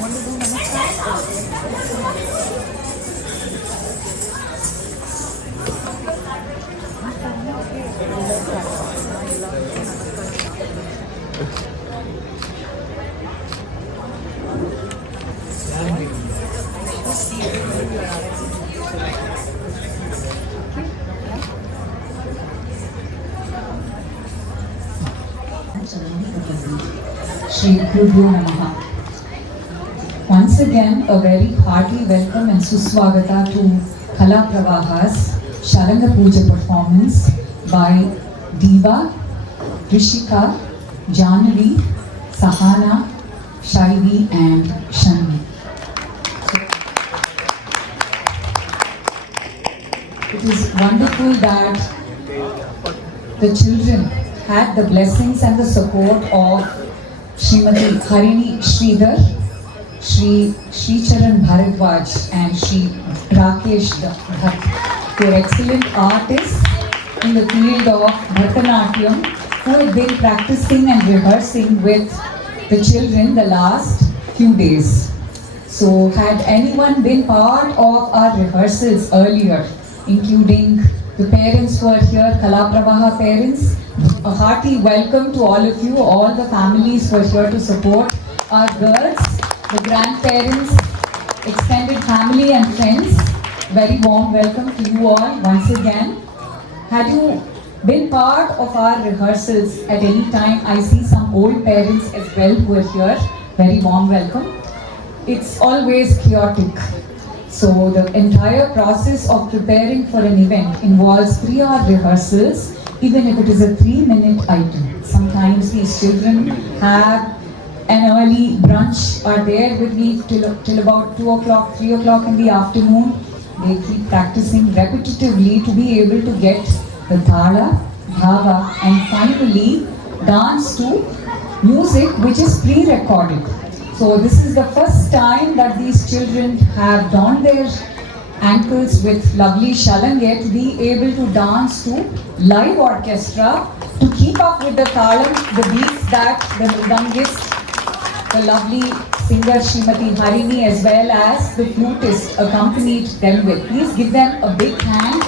Want to do namaskar? Shri Guru Namaha. Once again, a very hearty welcome and suswagata to Kala Pravaha's Sharanga Puja performance by Diva, Rishika, Janvi, Sahana, Shaivi and Shanvi. It is wonderful that the children had the blessings and the support of Srimati Harini Sridhar, Shri Charan Bharadwaj and Shri Rakesh Bhatt. They are excellent artists in the field of Bharatanatyam who have been practicing and rehearsing with the children the last few days. So had anyone been part of our rehearsals earlier, including the parents who are here, Kala Pravaha parents, a hearty welcome to all of you, all the families who are here to support our girls, the grandparents, extended family and friends. Very warm welcome to you all once again. Had you been part of our rehearsals at any time, I see some old parents as well who are here. Very warm welcome. It's always chaotic. So the entire process of preparing for an event involves 3-hour rehearsals, even if it is a 3-minute item. Sometimes these children have an early brunch, are there with me till about 2 o'clock, 3 o'clock in the afternoon. They keep practicing repetitively to be able to get the thala, bhava and finally dance to music which is pre-recorded. So this is the first time that these children have donned their ankles with lovely shalange to be able to dance to live orchestra, to keep up with the talam, the beats that the mridangist, the lovely singer Srimati Harini as well as the flutist accompanied them with. Please give them a big hand.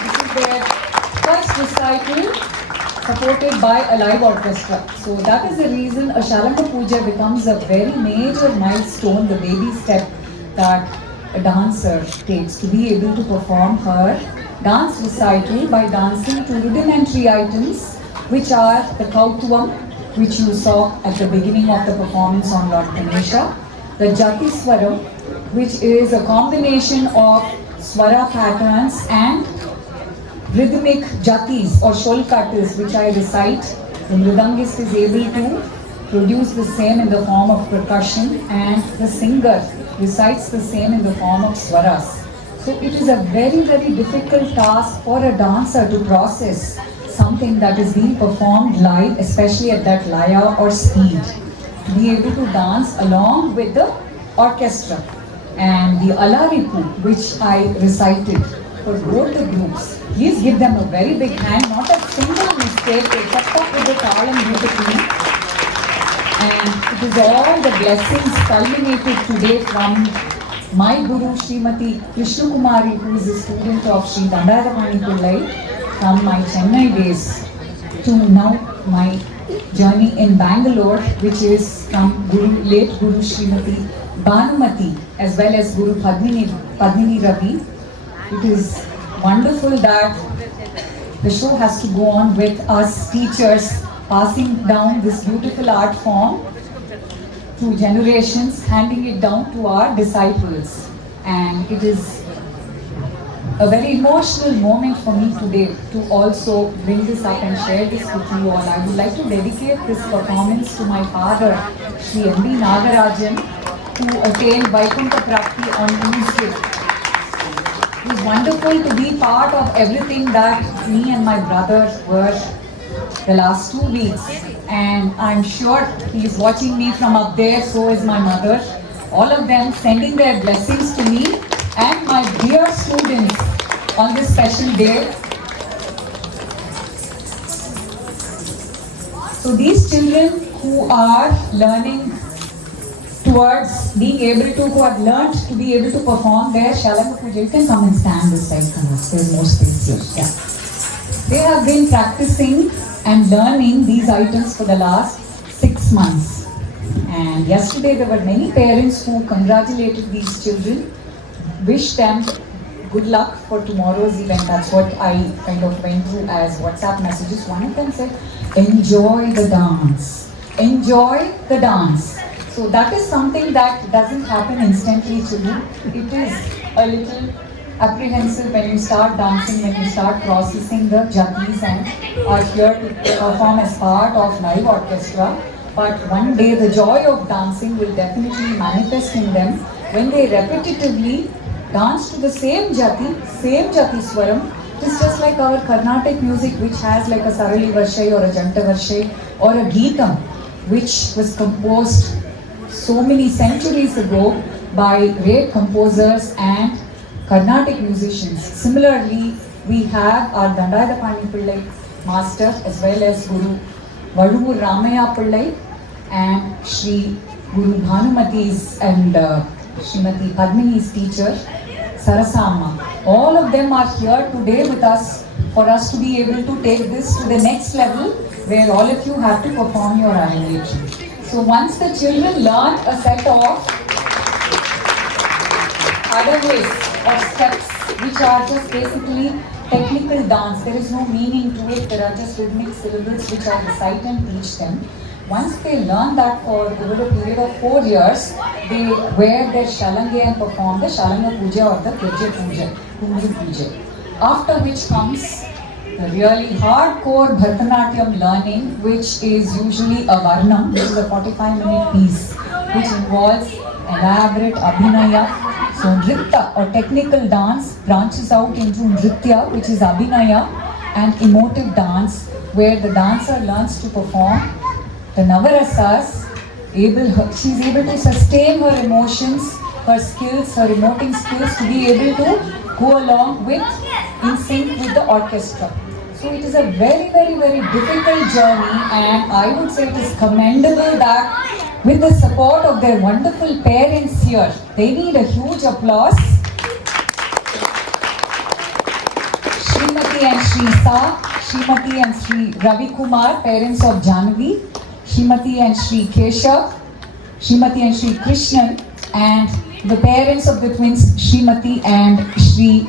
This is their first recital supported by a live orchestra. So that is the reason a Sharanga Puja becomes a very major milestone, the baby step that a dancer takes to be able to perform her dance recital by dancing to rudimentary items which are the Kautvam, which you saw at the beginning of the performance on Lord Ganesha, the Jati Swaram, which is a combination of swara patterns and rhythmic jatis or sholkatas which I recite. The mridangist is able to produce the same in the form of percussion and the singer recites the same in the form of swaras. So it is a very, very difficult task for a dancer to process something that is being performed live, especially at that laya or speed. To be able to dance along with the orchestra. And the Alaripu, which I recited for both the groups. Please give them a very big hand, not a single mistake. They kept up with the talam beautifully. And it is all the blessings culminated today from my Guru Srimati Krishna Kumari, who is a student of Sri Dandaramani Pillai, from my Chennai days to now my journey in Bangalore, which is from late Guru Srimati Bhanumati as well as Guru Padmini Ravi. It is wonderful that the show has to go on with us teachers passing down this beautiful art form to generations, handing it down to our disciples. And it is a very emotional moment for me today to also bring this up and share this with you all. I would like to dedicate this performance to my father, Sri M.B. Nagarajan, who attained Vaikuntha Prapti on Tuesday. It is wonderful to be part of everything that me and my brother were the last 2 weeks. And I'm sure he is watching me from up there, so is my mother. All of them sending their blessings to me and my dear students on this special day. So these children who are learning towards being able to, who have learned to be able to perform their Shalanga Puja. You can come and stand this side, Kanas. There's more space here. Yeah. They have been practicing and learning these items for the last 6 months. And yesterday there were many parents who congratulated these children, wished them good luck for tomorrow's event. That's what I kind of went through as WhatsApp messages. One of them said, enjoy the dance. Enjoy the dance. So that is something that doesn't happen instantly to you. It is a little apprehensive when you start dancing, when you start processing the jatis and are here to perform as part of live orchestra. But one day the joy of dancing will definitely manifest in them when they repetitively dance to the same jati swaram. It is just like our Carnatic music, which has like a Sarali Varshay or a Janta Varshay or a Geetam, which was composed so many centuries ago by great composers and Carnatic musicians. Similarly, we have our Dandayadapani Pillai master as well as Guru Vaduvur Ramaya Pillai and Shri Guru Bhanumati's and Srimati Padmini's teacher Sarasama. All of them are here today with us for us to be able to take this to the next level where all of you have to perform your arrangement. So once the children learn a set of adaves or steps which are just basically technical dance, there is no meaning to it, there are just rhythmic syllables which I recite and teach them. Once they learn that for over a period of 4 years, they wear their Shalange and perform the Shalanga Puja or the Gajja Puja, Kunju Puja. After which comes the really hardcore Bharatanatyam learning, which is usually a Varnam, which is a 45-minute piece, which involves elaborate Abhinaya. So Nritta or technical dance branches out into Nritya, which is Abhinaya, and emotive dance, where the dancer learns to perform the Navarasas. She's able to sustain her emotions, her skills, her emoting skills to be able to go along with, in sync with the orchestra. So it is a very, very, very difficult journey, and I would say it is commendable that with the support of their wonderful parents here, they need a huge applause. Srimati and Shri Sa, Srimati and Shri Ravi Kumar, parents of Jahnavi, Srimati and Shri Keshav, Srimati and Shri Krishnan, and the parents of the twins Srimati and Shri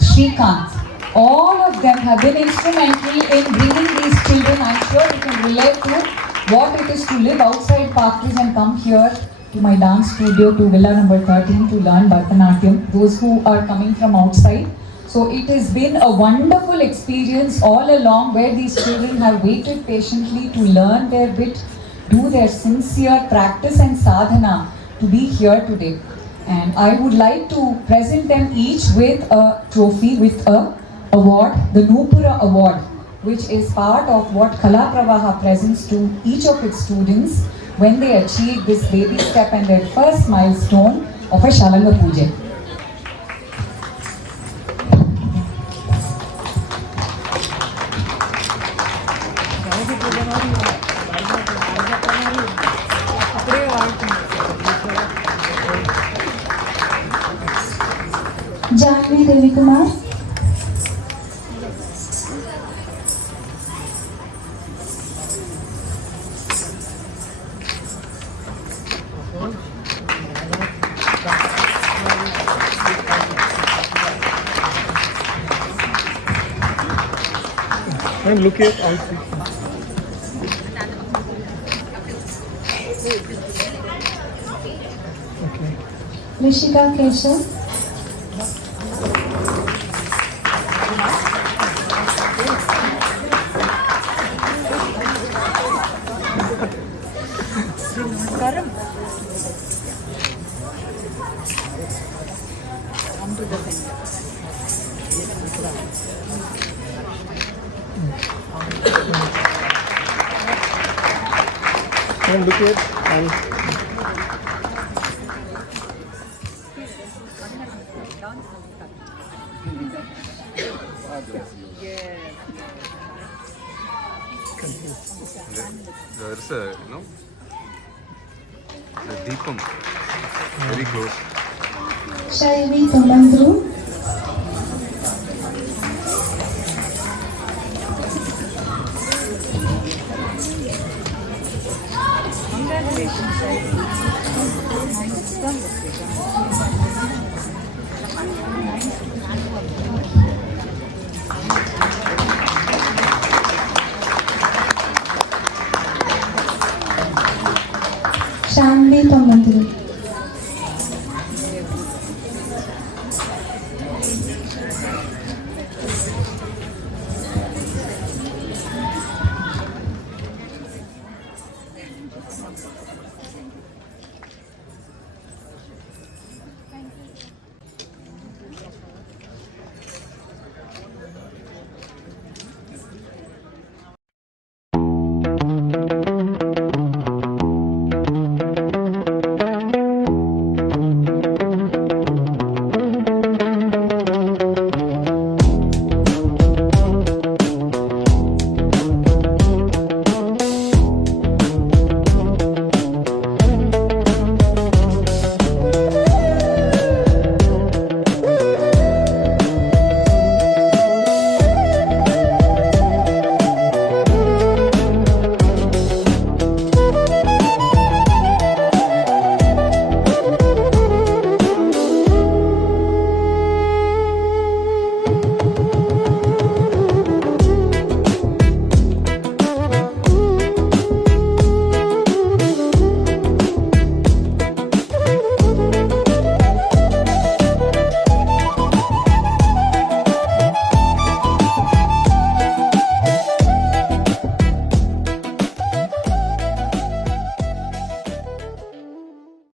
Shrikant. All of them have been instrumental in bringing these children. I'm sure you can relate to what it is to live outside Pakris and come here to my dance studio, to Villa number 13 to learn Bharatanatyam, those who are coming from outside. So it has been a wonderful experience all along where these children have waited patiently to learn their bit, do their sincere practice and sadhana to be here today. And I would like to present them each with a trophy, with a award, the Nupura Award, which is part of what Kala Pravaha presents to each of its students when they achieve this baby step and their first milestone of a Shalanga Puja. Jahnavi Devi Kumar. And look at outfit. Okay. Rishika Keshav. And look at and there's a, the deepam very close. Shall we come through? Shamli Pamandru.